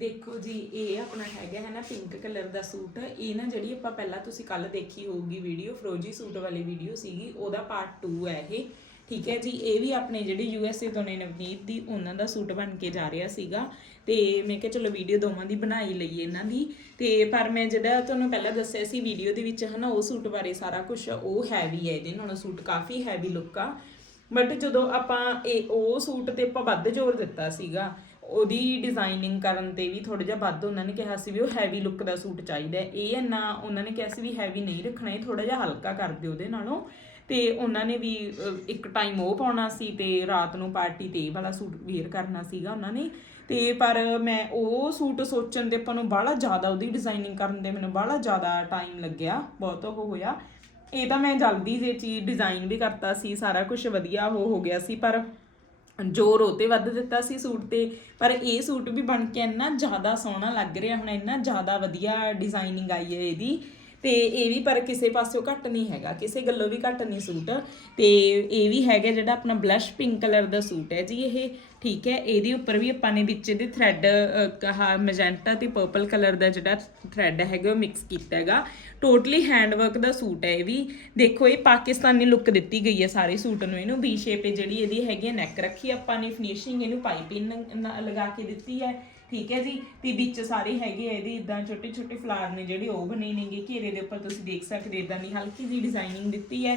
ਦੇਖੋ ਜੀ, ਇਹ ਆਪਣਾ ਹੈਗਾ ਹੈ ਨਾ ਪਿੰਕ ਕਲਰ ਦਾ ਸੂਟ। ਇਹ ਨਾ ਜਿਹੜੀ ਆਪਾਂ ਪਹਿਲਾਂ ਤੁਸੀਂ ਕੱਲ ਦੇਖੀ ਹੋਊਗੀ ਵੀਡੀਓ ਫਰੋਜੀ ਸੂਟ ਵਾਲੀ ਵੀਡੀਓ ਸੀਗੀ, ਉਹਦਾ ਪਾਰਟ 2 ਹੈ ਇਹ। ਠੀਕ ਹੈ ਜੀ, ਇਹ ਵੀ ਆਪਣੇ ਜਿਹੜੇ ਯੂ ਐੱਸ ਏ ਤੋਂ ਨੇ ਨਵਨੀਤ ਦੀ, ਉਹਨਾਂ ਦਾ ਸੂਟ ਬਣ ਕੇ ਜਾ ਰਿਹਾ ਸੀਗਾ। ਤੇ ਮੈਂ ਕਿਹਾ ਚਲੋ ਵੀਡੀਓ ਦੋਵਾਂ ਦੀ ਬਣਾਈ ਲਈ ਇਹਨਾਂ ਦੀ। ਤੇ ਪਰ ਮੈਂ ਜਿਹੜਾ ਤੁਹਾਨੂੰ ਪਹਿਲਾਂ ਦੱਸਿਆ ਸੀ ਵੀਡੀਓ ਦੇ ਵਿੱਚ ਹਨਾ, ਉਹ ਸੂਟ ਬਾਰੇ ਸਾਰਾ ਕੁਝ ਉਹ ਹੈਵੀ ਹੈ ਇਹਦੇ ਨਾਲ ਸੂਟ, ਕਾਫੀ ਹੈਵੀ ਲੁੱਕ ਆ। ਬਟ ਜਦੋਂ ਆਪਾਂ ਇਹ, ਉਹ ਸੂਟ ਤੇ ਆਪਾਂ ਵੱਧ ਜ਼ੋਰ ਦਿੱਤਾ ਸੀਗਾ ਉਹਦੀ ਡਿਜ਼ਾਈਨਿੰਗ ਕਰਨ ਤੇ ਵੀ ਥੋੜਾ ਜਿਹਾ ਵੱਧ ਉਹਨਾਂ ਨੇ ਕਿਹਾ ਸੀ ਵੀ ਉਹ ਹੈਵੀ ਲੁੱਕ ਦਾ ਸੂਟ ਚਾਹੀਦਾ ਇਹ ਇੰਨਾ ਉਹਨਾਂ ਨੇ ਕਿਹਾ ਸੀ ਵੀ ਹੈਵੀ ਨਹੀਂ ਰੱਖਣਾ, ਇਹ ਥੋੜਾ ਜਿਹਾ ਹਲਕਾ ਕਰ ਦਿਓ ਉਹਦੇ ਨਾਲੋਂ। ਤੇ ਉਹਨਾਂ ਨੇ ਵੀ ਇੱਕ ਟਾਈਮ ਉਹ ਪਾਉਣਾ ਸੀ ਤੇ ਰਾਤ ਨੂੰ ਪਾਰਟੀ ਤੇ ਇਹ ਵਾਲਾ ਸੂਟ ਵੇਅਰ ਕਰਨਾ ਸੀਗਾ ਉਹਨਾਂ ਨੇ। ਤੇ ਪਰ ਮੈਂ ਉਹ ਸੂਟ ਸੋਚਣ ਦੇ ਆਪਾਂ ਨੂੰ ਬਾਹਲਾ ਜ਼ਿਆਦਾ ਉਹਦੀ ਡਿਜ਼ਾਈਨਿੰਗ ਕਰਨ ਦੇ ਮੈਨੂੰ ਬਾਹਲਾ ਜ਼ਿਆਦਾ ਟਾਈਮ ਲੱਗਿਆ, ਬਹੁਤ ਉਹ ਹੋਇਆ। ਇਹ ਤਾਂ ਮੈਂ ਜਲਦੀ ਜੇ ਚੀਜ਼ ਡਿਜ਼ਾਈਨ ਵੀ ਕਰਤਾ ਸੀ, ਸਾਰਾ ਕੁਝ ਵਧੀਆ ਉਹ ਹੋ ਗਿਆ ਸੀ, ਪਰ ਜ਼ੋਰ ਉਹ ਤੇ ਵੱਧ ਦਿੱਤਾ ਸੀ ਸੂਟ ਤੇ, ਪਰ ਇਹ ਸੂਟ ਵੀ ਬਣ ਕੇ ਇੰਨਾ ਜ਼ਿਆਦਾ ਸੋਹਣਾ ਲੱਗ ਰਿਹਾ, ਹੁਣ ਇੰਨਾ ਜ਼ਿਆਦਾ ਵਧੀਆ ਡਿਜ਼ਾਈਨਿੰਗ ਆਈ ਹੈ ਇਹਦੀ। ਤੇ ਇਹ ਵੀ ਪਰ ਕਿਸੇ ਪਾਸਿਓਂ ਘੱਟ ਨਹੀਂ ਹੈਗਾ, ਕਿਸੇ ਗੱਲੋਂ ਵੀ ਘੱਟ ਨਹੀਂ ਸੂਟ। ਤੇ ਇਹ ਵੀ ਹੈਗਾ ਜਿਹੜਾ ਆਪਣਾ ਬਲਸ਼ ਪਿੰਕ ਕਲਰ ਦਾ ਸੂਟ ਹੈ ਜੀ, ਇਹ ਠੀਕ ਹੈ, ਇਹਦੇ ਉੱਪਰ ਵੀ ਆਪਾਂ ਨੇ ਵਿੱਚ ਇਹਦੇ ਥ੍ਰੈਡ ਕਹਾ ਮੈਜੈਂਟਾ ਤੇ ਪਰਪਲ ਕਲਰ ਦਾ ਜਿਹੜਾ ਥ੍ਰੈਡ ਹੈਗਾ, ਉਹ ਮਿਕਸ ਕੀਤਾ ਹੈਗਾ। ਟੋਟਲੀ ਹੈਂਡਵਰਕ ਦਾ ਸੂਟ ਹੈ ਇਹ ਵੀ। ਦੇਖੋ, ਇਹ ਪਾਕਿਸਤਾਨੀ ਲੁੱਕ ਦਿੱਤੀ ਗਈ ਹੈ ਸਾਰੇ ਸੂਟ ਨੂੰ, ਇਹਨੂੰ ਵੀ ਸ਼ੇਪ ਜਿਹੜੀ ਇਹਦੀ ਹੈਗੀ ਹੈ ਨੈਕ ਰੱਖੀ ਆਪਾਂ ਨੇ ਫਿਨਿਸ਼ਿੰਗ ਇਹਨੂੰ ਪਾਈਪਿੰਗ ਲਗਾ ਕੇ ਦਿੱਤੀ ਹੈ, ਠੀਕ ਹੈ ਜੀ। ਤੇ ਵਿੱਚ ਸਾਰੇ ਹੈਗੇ ਆ ਇਹਦੇ ਇਦਾਂ ਛੋਟੇ ਛੋਟੇ ਫਲਾਰ ਨੇ ਜਿਹੜੇ, ਉਹ ਬਣੇ ਨੇਗੇ, ਘੇਰੇ ਦੇ ਉੱਪਰ ਤੁਸੀਂ ਦੇਖ ਸਕਦੇ ਇਦਾਂ ਦੀ ਹਲਕੀ ਜਿਹੀ ਡਿਜ਼ਾਈਨਿੰਗ ਦਿੱਤੀ ਹੈ।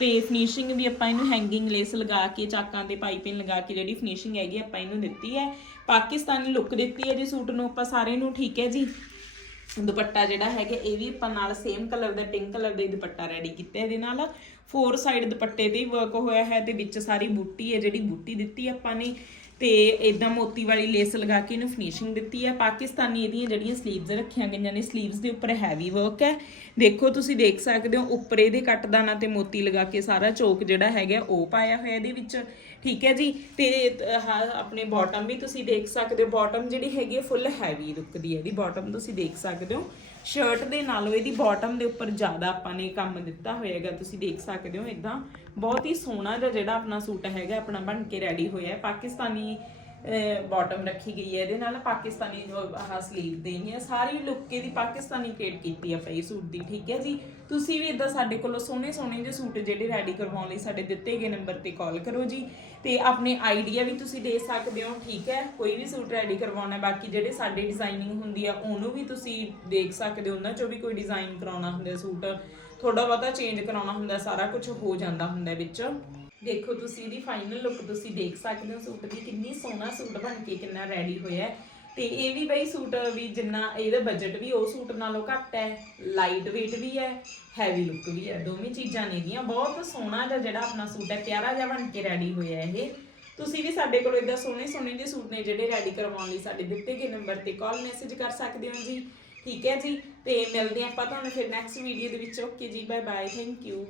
ਤੇ ਫਿਨਿਸ਼ਿੰਗ ਵੀ ਆਪਾਂ ਇਹਨੂੰ ਹੈਂਗਿੰਗ ਲੇਸ ਲਗਾ ਕੇ, ਚਾਕਾਂ ਤੇ ਪਾਈਪਿੰਗ ਲਗਾ ਕੇ ਜਿਹੜੀ ਫਿਨਿਸ਼ਿੰਗ ਹੈਗੀ ਆਪਾਂ ਇਹਨੂੰ ਦਿੱਤੀ ਹੈ। ਪਾਕਿਸਤਾਨੀ ਲੁੱਕ ਦਿੱਤੀ ਹੈ ਜੀ ਸੂਟ ਨੂੰ, ਆਪਾਂ ਸਾਰੇ ਨੂੰ, ਠੀਕ ਹੈ ਜੀ? ਦੁਪੱਟਾ ਜਿਹੜਾ ਹੈਗਾ, ਇਹ ਵੀ ਆਪਾਂ ਨਾਲ ਸੇਮ ਕਲਰ ਦਾ ਪਿੰਕ ਕਲਰ ਦਾ ਦੁਪੱਟਾ ਰੈਡੀ ਕੀਤਾ ਇਹਦੇ ਨਾਲ। ਫੋਰ ਸਾਈਡ ਦੁਪੱਟੇ ਤੇ ਵਰਕ ਹੋਇਆ ਹੈ, ਤੇ ਵਿੱਚ ਸਾਰੀ ਬੂਟੀ ਹੈ, ਜਿਹੜੀ ਬੂਟੀ ਦਿੱਤੀ ਆਪਾਂ ਨੇ। ਤੇ ਇਦਾਂ ਮੋਤੀ ਵਾਲੀ ਲੇਸ ਲਗਾ ਕੇ ਇਹਨੂੰ ਫਿਨਿਸ਼ਿੰਗ ਦਿੱਤੀ ਹੈ ਪਾਕਿਸਤਾਨੀ ਇਹਦੀਆਂ ਜਿਹੜੀਆਂ ਸਲੀਵਸ ਰੱਖੀਆਂ ਗਈਆਂ ਨੇ ਸਲੀਵਸ ਦੇ ਉੱਪਰ ਹੈਵੀ ਵਰਕ ਹੈ। ਦੇਖੋ, ਤੁਸੀਂ ਦੇਖ ਸਕਦੇ ਹੋ, ਉੱਪਰ ਇਹਦੇ ਕੱਟ ਦਾਣਾ ਤੇ ਮੋਤੀ ਲਗਾ ਕੇ ਸਾਰਾ ਚੋਕ ਜਿਹੜਾ ਹੈਗਾ ਉਹ ਪਾਇਆ ਹੋਇਆ ਇਹਦੇ ਵਿੱਚ। ਠੀਕ ਹੈ ਜੀ? ਤੇ ਆਹ, ਆਪਣੇ ਬਾਟਮ ਵੀ ਤੁਸੀਂ ਦੇਖ ਸਕਦੇ ਹੋ। ਬਾਟਮ ਜਿਹੜੀ ਹੈਗੀ ਹੈ ਫੁੱਲ ਹੈਵੀ ਲੁੱਕ ਦੀ ਹੈ ਇਹਦੀ। ਬਾਟਮ ਤੁਸੀਂ ਦੇਖ ਸਕਦੇ ਹੋ। ਸ਼ਰਟ ਦੇ ਨਾਲੋਂ ਇਹਦੀ ਬਾਟਮ ਦੇ ਉੱਪਰ ਜ਼ਿਆਦਾ ਆਪਾਂ ਨੇ ਕੰਮ ਦਿੱਤਾ ਹੋਏਗਾ ਤੁਸੀਂ ਦੇਖ ਸਕਦੇ ਹੋ ਇਦਾਂ। ਬਹੁਤ ਹੀ ਸੋਹਣਾ ਜਿਹਾ ਜਿਹੜਾ ਆਪਣਾ ਸੂਟ ਹੈਗਾ, ਆਪਣਾ ਬਣ ਕੇ ਰੈਡੀ ਹੋਇਆ ਹੈ। ਪਾਕਿਸਤਾਨੀ ਬਾਟਮ ਰੱਖੀ ਗਈ ਹੈ। ਇਹਦੇ ਨਾਲ ਪਾਕਿਸਤਾਨੀ ਜੋ ਆਹ ਸਲੀਵ ਦੇਣੀ ਹੈ, ਸਾਰੀ ਲੁੱਕ ਇਹਦੀ ਪਾਕਿਸਤਾਨੀ ਕ੍ਰੀਏਟ ਕੀਤੀ ਆਪਾਂ ਇਹ ਸੂਟ ਦੀ, ਠੀਕ ਹੈ ਜੀ? ਤੁਸੀਂ ਵੀ ਇਦਾਂ ਸਾਡੇ ਕੋਲੋਂ ਸੋਹਣੇ ਸੋਹਣੇ ਜਿਹੇ ਸੂਟ ਜਿਹੜੇ ਰੈਡੀ ਕਰਵਾਉਣ ਲਈ ਸਾਡੇ ਦਿੱਤੇ ਗਏ ਨੰਬਰ ਤੇ ਕਾਲ ਕਰੋ ਜੀ। ਤੇ ਆਪਣੇ ਆਈਡੀਆ ਵੀ ਤੁਸੀਂ ਦੇ ਸਕਦੇ ਹੋ, ਠੀਕ ਹੈ? ਕੋਈ ਵੀ ਸੂਟ ਰੈਡੀ ਕਰਵਾਉਣਾ, ਬਾਕੀ ਜਿਹੜੇ ਸਾਡੇ ਡਿਜ਼ਾਈਨਿੰਗ ਹੁੰਦੀ ਆ, ਉਹਨੂੰ ਵੀ ਤੁਸੀਂ ਦੇਖ ਸਕਦੇ ਹੋ। ਉਹਨਾਂ ਚੋਂ ਵੀ ਕੋਈ ਡਿਜ਼ਾਈਨ ਕਰਾਉਣਾ ਹੁੰਦਾ ਸੂਟ ਥੋੜਾ ਬਹੁਤਾ ਚੇਂਜ ਕਰਾਉਣਾ ਹੁੰਦਾ, ਸਾਰਾ ਕੁਝ ਹੋ ਜਾਂਦਾ ਹੁੰਦਾ ਵਿੱਚ। ਦੇਖੋ ਤੁਸੀਂ ਇਹਦੀ ਫਾਈਨਲ ਲੁੱਕ ਤੁਸੀਂ ਦੇਖ ਸਕਦੇ ਹੋ ਸੂਟ ਦੀ, ਕਿੰਨੀ ਸੋਹਣਾ ਸੂਟ ਬਣ ਕੇ ਕਿੰਨਾ ਰੈਡੀ ਹੋਇਆ ਹੈ। ਤੇ ਇਹ ਵੀ ਬਈ ਸੂਟ ਵੀ ਜਿੰਨਾ ਇਹਦਾ ਬਜਟ ਵੀ, ਉਹ ਸੂਟ ਨਾਲੋਂ ਘੱਟ ਹੈ ਲਾਈਟ weight ਵੀ ਹੈ ਹੈਵੀ ਲੁੱਕ ਵੀ ਹੈ। ਦੋਵੇਂ ਚੀਜ਼ਾਂ ਨੇਗੀਆਂ ਬਹੁਤ ਸੋਹਣਾ ਜਿਹਾ ਜਿਹੜਾ ਆਪਣਾ ਸੂਟ ਹੈ, ਪਿਆਰਾ ਜਿਹਾ ਬਣ ਕੇ ਰੈਡੀ ਹੋਇਆ ਇਹ। ਤੁਸੀਂ ਵੀ ਸਾਡੇ ਕੋਲ ਇਦਾਂ ਸੋਹਣੇ ਸੋਹਣੇ ਜਿਹੇ ਸੂਟ ਨੇ ਜਿਹੜੇ ਰੈਡੀ ਕਰਵਾਉਣ ਲਈ ਸਾਡੇ ਦਿੱਤੇ ਗਏ ਨੰਬਰ ਤੇ ਕਾਲ ਮੈਸੇਜ ਕਰ ਸਕਦੇ ਹੋ ਜੀ। ਠੀਕ ਹੈ ਜੀ। ਤੇ ਮਿਲਦੇ ਆਪਾਂ ਤੁਹਾਨੂੰ ਫਿਰ ਨੈਕਸਟ ਵੀਡੀਓ ਦੇ ਵਿੱਚ। ਓਕੇ ਜੀ ਬਾਏ ਬਾਏ ਥੈਂਕ ਯੂ